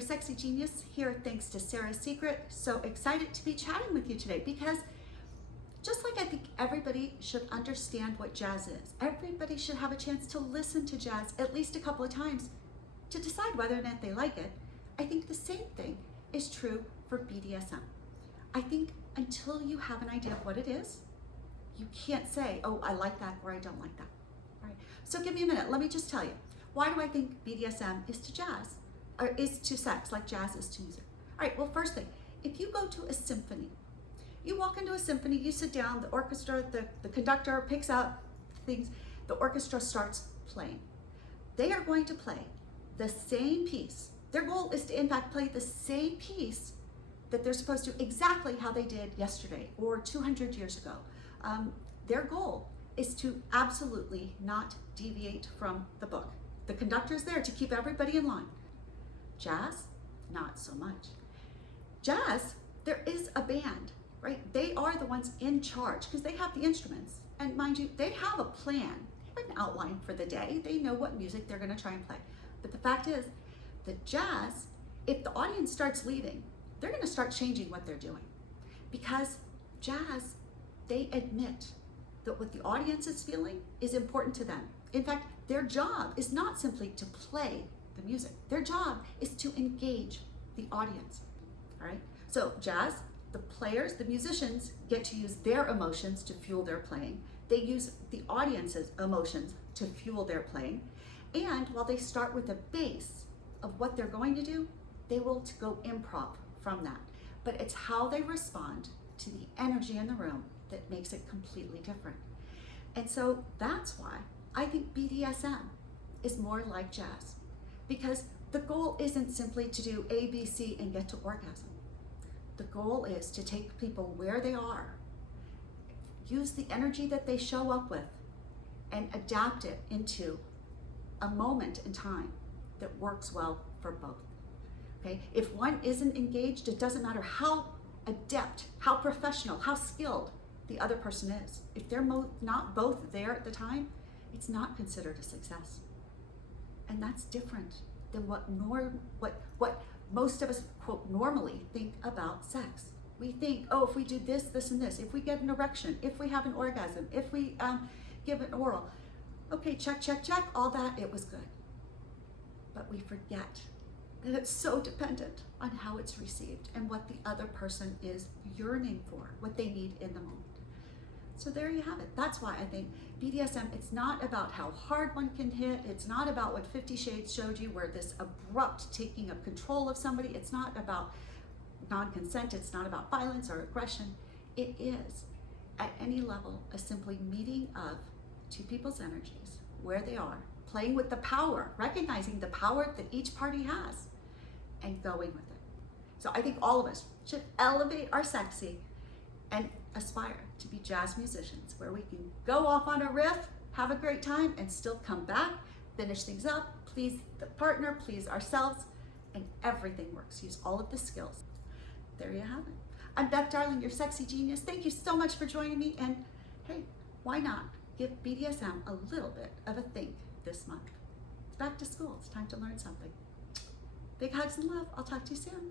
your sexy genius here thanks to Sara's Secret. So excited to be chatting with you today because just like I think everybody should understand what jazz is, everybody should have a chance to listen to jazz at least a couple of times to decide whether or not they like it. I think the same thing is true for BDSM. I think until you have an idea of what it is, you can't say, oh, I like that or I don't like that. All right. So give me a minute. Let me just tell you, why do I think BDSM is to jazz, or is to sex like jazz is to music? All right, well, first thing, if you go to a symphony, you walk into a symphony, you sit down, the orchestra, the conductor picks up things, the orchestra starts playing. They are going to play the same piece. Their goal is to, in fact, play the same piece that they're supposed to, exactly how they did yesterday or 200 years ago. Their goal is to absolutely not deviate from the book. The conductor is there to keep everybody in line. Jazz, not so much. Jazz, there is a band, right? They are the ones in charge because they have the instruments. And mind you, they have a plan, they have an outline for the day. They know what music they're gonna try and play. But the fact is that jazz, if the audience starts leaving, they're gonna start changing what they're doing. Because jazz, they admit that what the audience is feeling is important to them. In fact, their job is not simply to play the music. Their job is to engage the audience, all right? So jazz, the players, the musicians get to use their emotions to fuel their playing. They use the audience's emotions to fuel their playing. And while they start with a base of what they're going to do, they will go improv from that. But it's how they respond to the energy in the room that makes it completely different. And so that's why I think BDSM is more like jazz, because the goal isn't simply to do A, B, C and get to orgasm. The goal is to take people where they are, use the energy that they show up with, and adapt it into a moment in time that works well for both. Okay? If one isn't engaged, it doesn't matter how adept, how professional, how skilled the other person is. If they're not both there at the time, it's not considered a success. And that's different than what most of us, quote, normally think about sex. We think, oh, if we do this, this, and this, if we get an erection, if we have an orgasm, if we give an oral, okay, check, check, check, all that, it was good. But we forget that it's so dependent on how it's received and what the other person is yearning for, what they need in the moment. So there you have it. That's why I think BDSM, it's not about how hard one can hit. It's not about what 50 Shades showed you, where this abrupt taking of control of somebody. It's not about non-consent. It's not about violence or aggression. It is, at any level, a simply meeting of two people's energies, where they are, playing with the power, recognizing the power that each party has, and going with it. So I think all of us should elevate our sexy and aspire to be jazz musicians, where we can go off on a riff, have a great time, and still come back, finish things up, please the partner, please ourselves, and everything works. Use all of the skills. There you have it. I'm Beth, darling, your sexy genius. Thank you so much for joining me, and hey, why not give BDSM a little bit of a think this month? It's back to school. It's time to learn something. Big hugs and love. I'll talk to you soon.